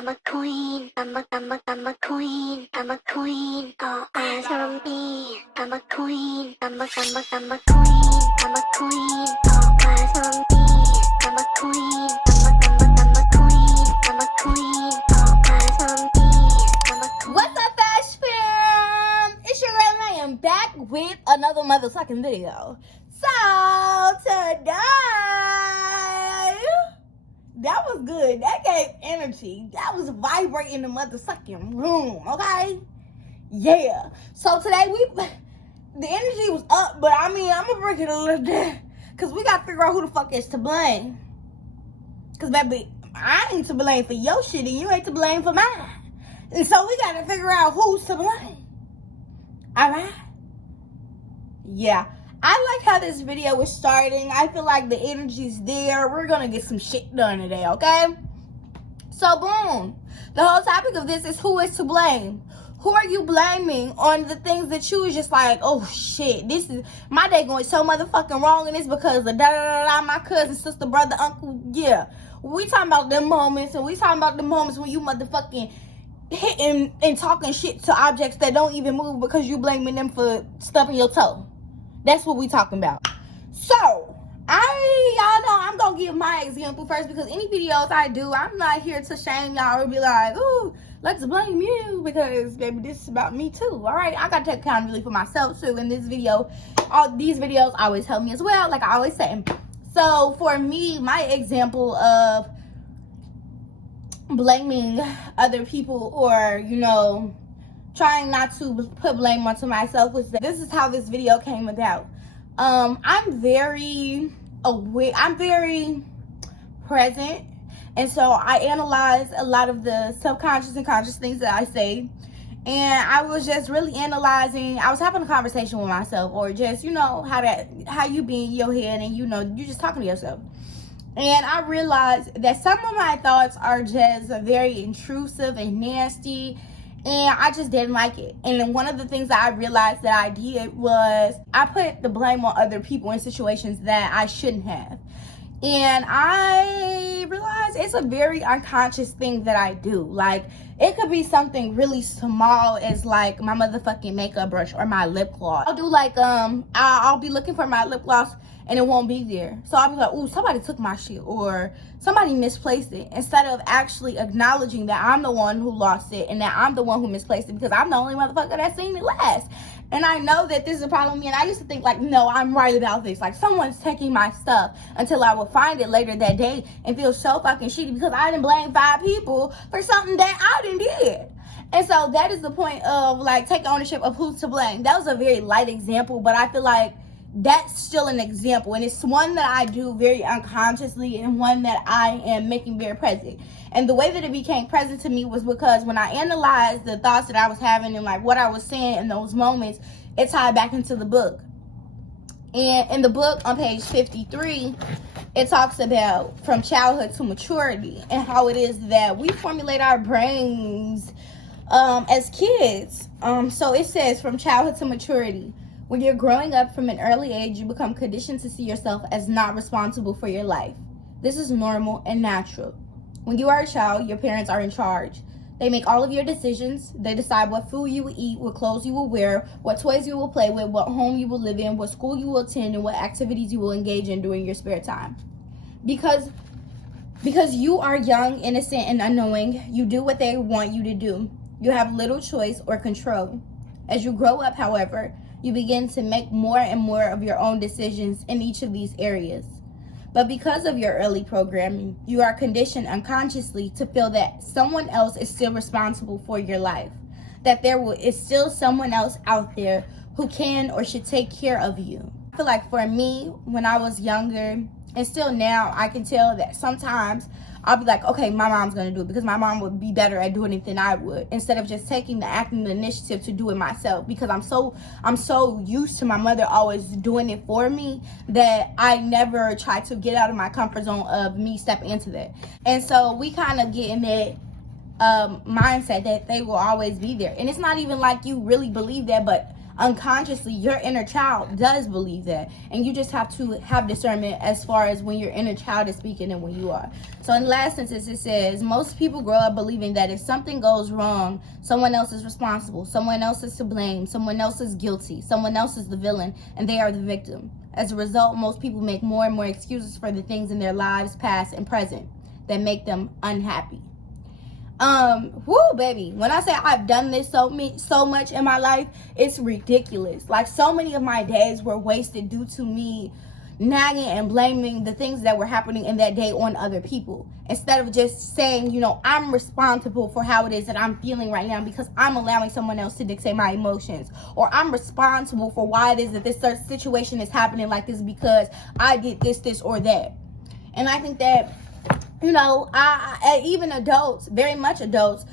I'm a queen, I'm a queen, I'm a queen, all eyes on me. I'm a queen, I'm a queen, I'm a queen, all eyes on me. I'm a queen, I'm a queen, I'm a queen, all eyes on me. I'm a queen. What's up, Fash fam? It's your girl and I am back with another motherfucking video. So today, that was good. That gave energy. That was vibrating the motherfucking room, okay? Yeah. So today the energy was up, but I mean, I'm gonna break it a little bit. Cause we gotta figure out who the fuck is to blame. Cause baby, I ain't to blame for your shit and you ain't to blame for mine. And so we gotta figure out who's to blame. Alright? Yeah. I like how this video is starting. I feel like the energy's there. We're gonna get some shit done today, okay? So boom. The whole topic of this is who is to blame. Who are you blaming on the things that you was just like, oh shit, this is my day going so motherfucking wrong, and it's because of da-da-da-da, my cousin, sister, brother, uncle, yeah. We talking about them moments, and we talking about the moments when you motherfucking hitting and talking shit to objects that don't even move because you blaming them for stubbing your toe. That's what we talking about. So, y'all know I'm gonna give my example first, because any videos I do, I'm not here to shame y'all or be like, ooh, let's blame you, because baby, this is about me too. All right, I gotta take accountability for myself too. In this video, all these videos always help me as well, like I always say. So for me, my example of blaming other people, or trying not to put blame onto myself, was that this is how this video came about. I'm very aware, I'm very present, and so I analyze a lot of the subconscious and conscious things that I say. And I was just really analyzing. I was having a conversation with myself, or just how you be in your head, and you just talking to yourself. And I realized that some of my thoughts are just very intrusive and nasty, and I just didn't like it. And then one of the things that I realized that I did was I put the blame on other people in situations that I shouldn't have. And I realized it's a very unconscious thing that I do. Like, it could be something really small as like my motherfucking makeup brush or my lip gloss. I'll do like, I'll be looking for my lip gloss and it won't be there. So I'll be like, ooh, somebody took my shit, or somebody misplaced it, instead of actually acknowledging that I'm the one who lost it and that I'm the one who misplaced it, because I'm the only motherfucker that's seen it last. And I know that this is a problem with me, and I used to think like, no, I'm right about this. Like, someone's taking my stuff, until I would find it later that day and feel so fucking shitty because I didn't blame 5 people for something that I didn't did. And so that is the point of like taking ownership of who's to blame. That was a very light example, but I feel like that's still an example, and it's one that I do very unconsciously, and one that I am making very present. And the way that it became present to me was because when I analyzed the thoughts that I was having and like what I was saying in those moments, it tied back into the book. And in the book on page 53, it talks about from childhood to maturity, and how it is that we formulate our brains as kids. So it says from childhood to maturity. When you're growing up from an early age, you become conditioned to see yourself as not responsible for your life. This is normal and natural. When you are a child, your parents are in charge. They make all of your decisions. They decide what food you will eat, what clothes you will wear, what toys you will play with, what home you will live in, what school you will attend, and what activities you will engage in during your spare time. Because you are young, innocent, and unknowing, you do what they want you to do. You have little choice or control. As you grow up, however, you begin to make more and more of your own decisions in each of these areas. But because of your early programming, you are conditioned unconsciously to feel that someone else is still responsible for your life, that there is still someone else out there who can or should take care of you. I feel like for me, when I was younger, and still now, I can tell that sometimes I'll be like, okay, my mom's gonna do it, because my mom would be better at doing it than I would, instead of just taking the initiative to do it myself, because I'm so used to my mother always doing it for me that I never try to get out of my comfort zone of me stepping into that. And so we kind of get in that mindset that they will always be there, and it's not even like you really believe that, but unconsciously your inner child does believe that, and you just have to have discernment as far as when your inner child is speaking and when you are. So in the last sentence it says, most people grow up believing that if something goes wrong, someone else is responsible, someone else is to blame, someone else is guilty, someone else is the villain, and they are the victim. As a result, most people make more and more excuses for the things in their lives, past and present, that make them unhappy. Baby, when I say I've done this so much in my life, it's ridiculous. Like, so many of my days were wasted due to me nagging and blaming the things that were happening in that day on other people, instead of just saying, you know, I'm responsible for how it is that I'm feeling right now because I'm allowing someone else to dictate my emotions, or I'm responsible for why it is that this certain situation is happening like this because I did this or that. And I think that, you know, I even adults, very much adults,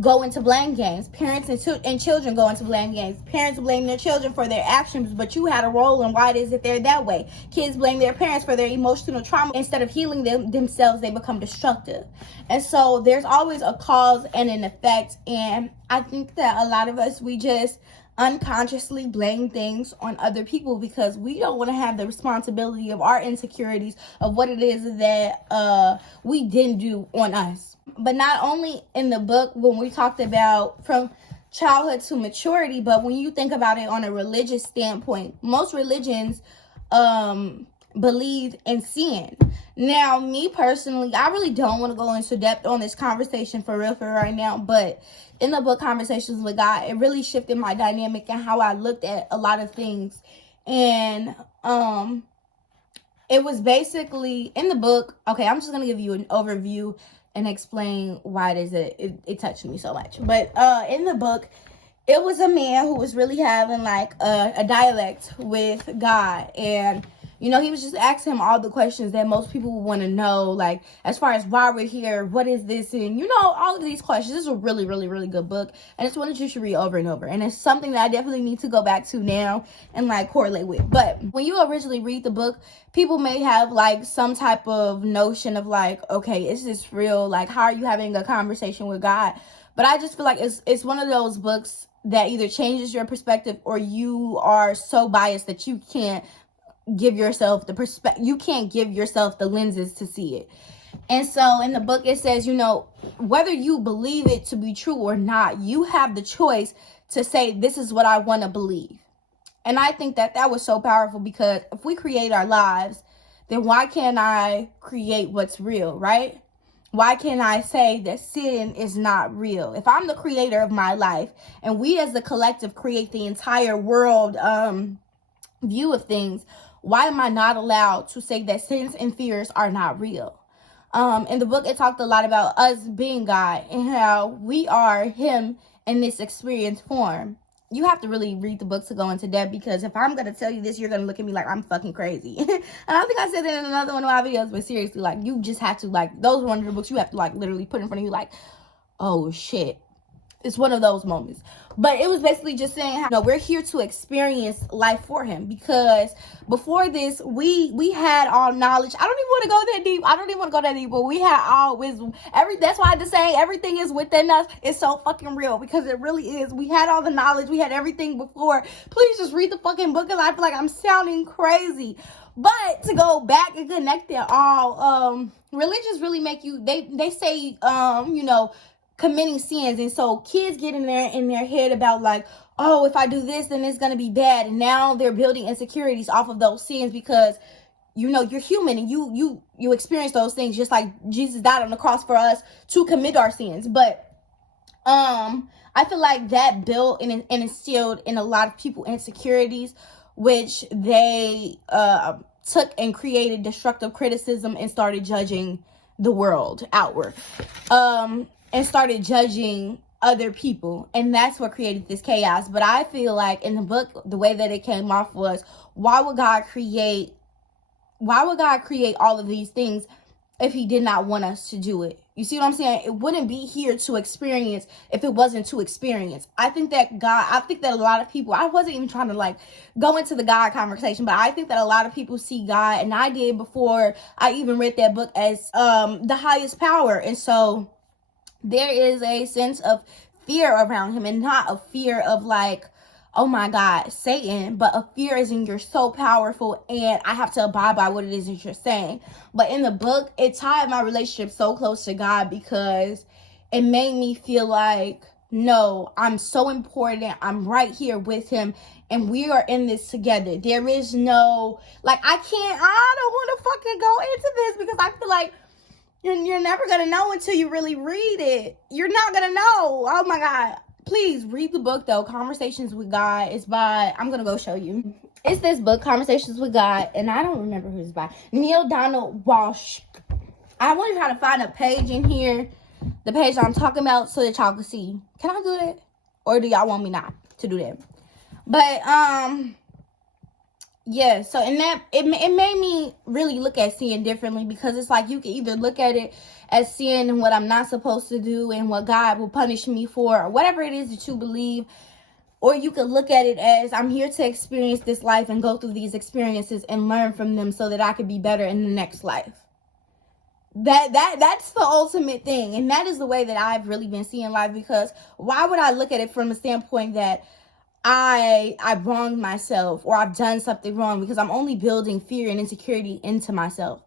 go into blame games. Parents and children go into blame games. Parents blame their children for their actions, but you had a role in why it is that they're that way. Kids blame their parents for their emotional trauma. Instead of healing themselves, they become destructive. And so there's always a cause and an effect. And I think that a lot of us, we just unconsciously blame things on other people because we don't want to have the responsibility of our insecurities, of what it is that we didn't do on us. But not only in the book when we talked about from childhood to maturity, but when you think about it on a religious standpoint, most religions believe in sin. Now, me personally, I really don't want to go into depth on this conversation for real right now, but in the book Conversations with God, it really shifted my dynamic and how I looked at a lot of things. And it was basically in the book, okay, I'm just going to give you an overview and explain why it is that it touched me so much. But in the book, it was a man who was really having like a dialect with God. And, you know, he was just asking him all the questions that most people would want to know, like as far as why we're here, what is this, and, you know, all of these questions. This is a really, really, really good book. And it's one that you should read over and over. And it's something that I definitely need to go back to now and like correlate with. But when you originally read the book, people may have like some type of notion of like, okay, is this real? Like, how are you having a conversation with God? But I just feel like it's one of those books that either changes your perspective or you are so biased that you can't give yourself the perspective, you can't give yourself the lenses to see it. And so in the book it says, you know, whether you believe it to be true or not, you have the choice to say, this is what I want to believe. And I think that was so powerful, because if we create our lives, then why can't I create what's real, right? Why can't I say that sin is not real? If I'm the creator of my life and we as the collective create the entire world view of things, why am I not allowed to say that sins and fears are not real? In the book, it talked a lot about us being God and how we are him in this experience form. You have to really read the book to go into depth, because if I'm going to tell you this, you're going to look at me like I'm fucking crazy. And I think I said that in another one of my videos, but seriously, like, you just have to, like, those are one of the books you have to, like, literally put in front of you, like, oh, shit. It's one of those moments. But it was basically just saying how, you know, we're here to experience life for him, because before this, we had all knowledge. I don't even want to go that deep. But we had all wisdom. That's why I just say everything is within us. It's so fucking real, because it really is. We had all the knowledge. We had everything before. Please just read the fucking book, because I feel like I'm sounding crazy. But to go back and connect it all, religions really make you, they say, you know, committing sins. And so kids get in their head about like, oh, if I do this, then it's going to be bad. And now they're building insecurities off of those sins, because, you know, you're human and you experience those things, just like Jesus died on the cross for us to commit our sins. But I feel like that built and instilled in a lot of people insecurities, which they took and created destructive criticism and started judging the world outward. And started judging other people. And that's what created this chaos. But I feel like in the book, the way that it came off was, why would God create all of these things if he did not want us to do it? You see what I'm saying? It wouldn't be here to experience if it wasn't to experience. I think that a lot of people, I wasn't even trying to like go into the God conversation, but I think that a lot of people see God, and I did before I even read that book, as the highest power. And so there is a sense of fear around him, and not a fear of like, oh my God, Satan, but a fear is in you're so powerful and I have to abide by what it is that you're saying. But in the book, it tied my relationship so close to God because it made me feel like, no, I'm so important. I'm right here with him and we are in this together. There is no, like, I don't want to fucking go into this because I feel like you're never going to know until you really read it. You're not going to know. Oh my God. Please read the book though. Conversations with God. It's by, I'm going to go show you. It's this book, Conversations with God. And I don't remember who it's by. Neil Donald Walsh. I want to try to find a page in here. The page I'm talking about so that y'all can see. Can I do that? Or do y'all want me not to do that? But, yeah, so in that, it made me really look at sin differently because it's like you can either look at it as sin and what I'm not supposed to do and what God will punish me for or whatever it is that you believe, or you could look at it as I'm here to experience this life and go through these experiences and learn from them so that I could be better in the next life. That's the ultimate thing, and that is the way that I've really been seeing life because why would I look at it from the standpoint that I wronged myself or I've done something wrong because I'm only building fear and insecurity into myself.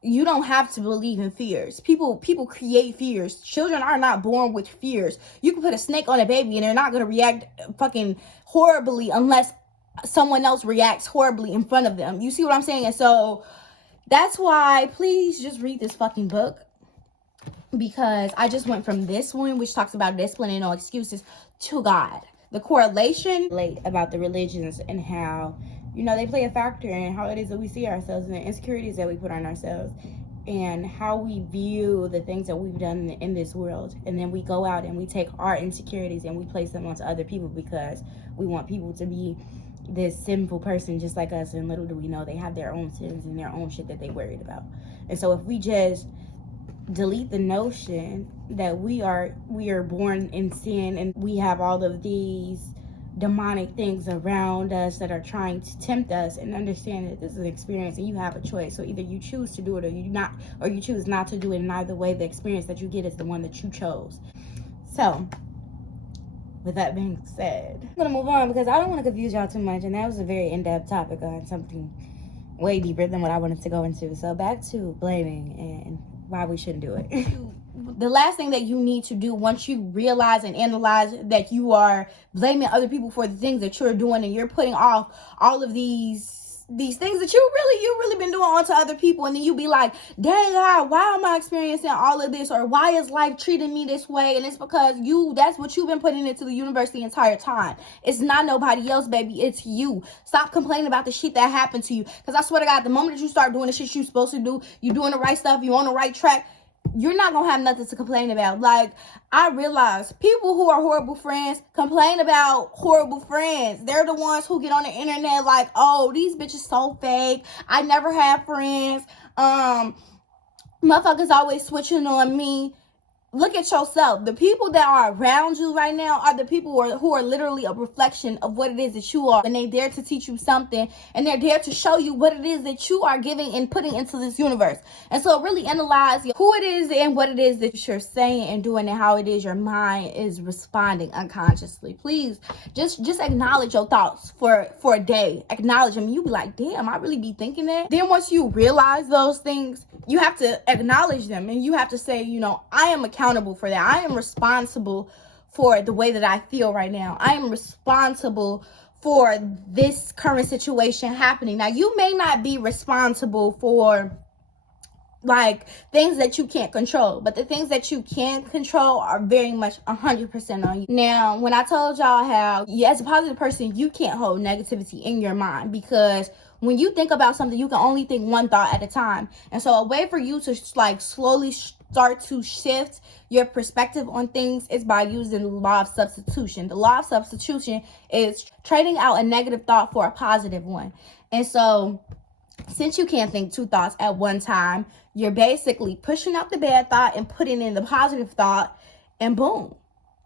You don't have to believe in fears. People create fears. Children are not born with fears. You can put a snake on a baby and they're not going to react fucking horribly unless someone else reacts horribly in front of them. You see what I'm saying? And so that's why please just read this fucking book because I just went from this one, which talks about discipline and no excuses, to God. The correlation about the religions and how, you know, they play a factor in how it is that we see ourselves and the insecurities that we put on ourselves and how we view the things that we've done in this world. And then we go out and we take our insecurities and we place them onto other people because we want people to be this sinful person just like us. And little do we know they have their own sins and their own shit that they worried about. And so if we just delete the notion that we are born in sin and we have all of these demonic things around us that are trying to tempt us, and understand that this is an experience and you have a choice. So either you choose to do it or you choose not to do it. And either way, the experience that you get is the one that you chose. So with that being said, I'm gonna move on because I don't want to confuse y'all too much, and that was a very in-depth topic on something way deeper than what I wanted to go into. So back to blaming and why we shouldn't do it. The last thing that you need to do once you realize and analyze that you are blaming other people for the things that you're doing and you're putting off all of these things that you really been doing onto other people, and then you be like, dang God, why am I experiencing all of this, or why is life treating me this way? And it's because that's what you've been putting into the universe the entire time. It's not nobody else, baby, it's you. Stop complaining about the shit that happened to you, because I swear to God, the moment that you start doing the shit you're supposed to do, you're doing the right stuff, you're on the right track, you're not gonna have nothing to complain about. Like, I realize people who are horrible friends complain about horrible friends. They're the ones who get on the internet like, oh, these bitches so fake, I never had friends, motherfuckers always switching on me. Look at yourself. The people that are around you right now are the people who are literally a reflection of what it is that you are. And they dare to teach you something. And they're there to show you what it is that you are giving and putting into this universe. And so really analyze who it is and what it is that you're saying and doing and how it is your mind is responding unconsciously. Please, just acknowledge your thoughts for a day. Acknowledge them. You be like, damn, I really be thinking that. Then once you realize those things, you have to acknowledge them. And you have to say, you know, I am accountable for that. I am responsible for the way that I feel right now. I am responsible for this current situation happening. Now, you may not be responsible for like things that you can't control, but the things that you can control are very much 100% on you. Now, when I told y'all how as a positive person, you can't hold negativity in your mind, because when you think about something, you can only think one thought at a time. And so a way for you to like slowly start to shift your perspective on things is by using the law of substitution. The law of substitution is trading out a negative thought for a positive one. And so since you can't think two thoughts at one time, you're basically pushing out the bad thought and putting in the positive thought, and boom.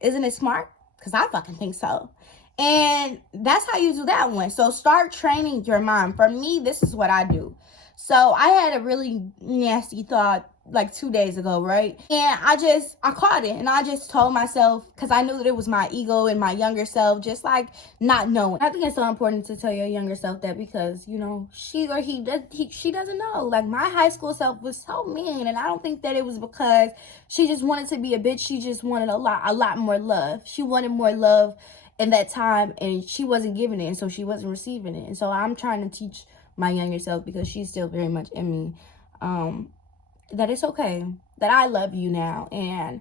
Isn't it smart? Because I fucking think so. And that's how you do that one. So start training your mind. For me, this is what I do. So I had a really nasty thought like 2 days ago, right? And I caught it, and I just told myself, because I knew that it was my ego and my younger self, just like not knowing. I think it's so important to tell your younger self that, because, you know, she doesn't know. Like, my high school self was so mean, and I don't think that it was because she just wanted to be a bitch. She just wanted a lot more love. She wanted more love in that time, and she wasn't giving it, and so she wasn't receiving it. And so I'm trying to teach my younger self, because she's still very much in me, that it's okay, that I love you now, and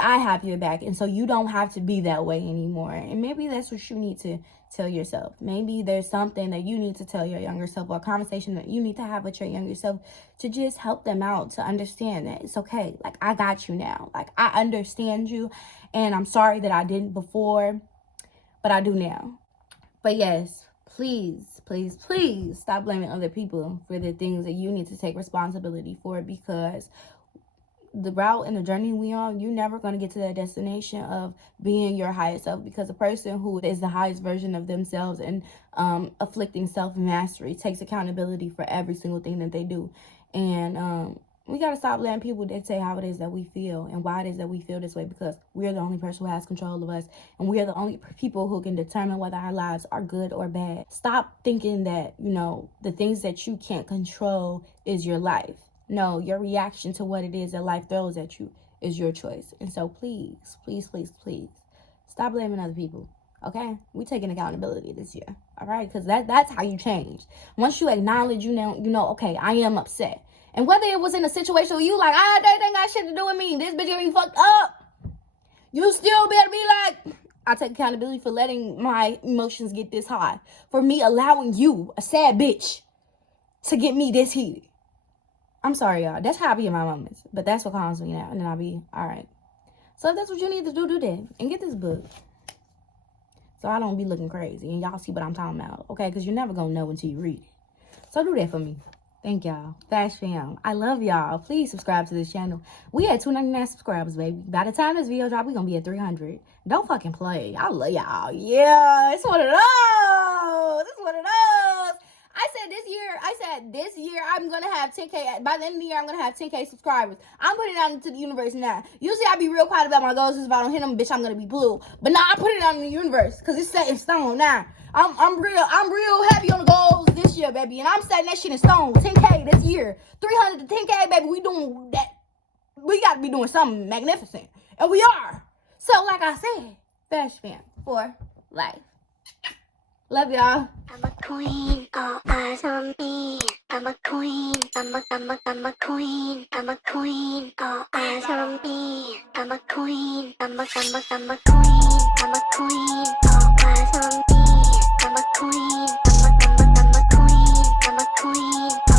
I have your back, and so you don't have to be that way anymore. And maybe that's what you need to tell yourself. Maybe there's something that you need to tell your younger self, or a conversation that you need to have with your younger self, to just help them out, to understand that it's okay. Like, I got you now. Like, I understand you, and I'm sorry that I didn't before, but I do now. But yes, please stop blaming other people for the things that you need to take responsibility for, because the route and the journey we on, you're never going to get to that destination of being your highest self, because a person who is the highest version of themselves and afflicting self-mastery takes accountability for every single thing that they do. And we got to stop letting people dictate how it is that we feel and why it is that we feel this way, because we're the only person who has control of us, and we're the only people who can determine whether our lives are good or bad. Stop thinking that, you know, the things that you can't control is your life. No, your reaction to what it is that life throws at you is your choice. And so please stop blaming other people. Okay, we taking accountability this year. All right, because that's how you change. Once you acknowledge, you know, okay, I am upset. And whether it was in a situation where you like, they ain't got shit to do with me, this bitch got me fucked up, you still better be like, I take accountability for letting my emotions get this high, for me allowing you, a sad bitch, to get me this heated. I'm sorry, y'all. That's how I be in my moments. But that's what calms me now. And then I'll be, all right. So if that's what you need to do, do that. And get this book, so I don't be looking crazy and y'all see what I'm talking about. Okay? Because you're never going to know until you read it. So do that for me. Thank y'all. Fast fam. I love y'all. Please subscribe to this channel. We at 299 subscribers, baby. By the time this video drop, we going to be at 300. Don't fucking play. I love y'all. Yeah. It's one of those. It's one of those. I said this year I'm going to have 10K. By the end of the year, I'm going to have 10K subscribers. I'm putting it out into the universe now. Usually I be real quiet about my goals, because if I don't hit them, bitch, I'm going to be blue. But now I put it out in the universe, because it's set in stone now. I'm real heavy on the goals this year, baby. And I'm setting that shit in stone. 10K this year. 300 to 10K, baby. We doing that. We got to be doing something magnificent. And we are. So, like I said, Fast Fam for life. Love y'all. I'm a queen, all eyes on me. I'm a queen, I'm a queen, I'm a queen, all eyes on me. I'm a queen, I'm a queen, I'm a queen, all eyes on me. I'm a queen, I'm a queen, I'm a queen.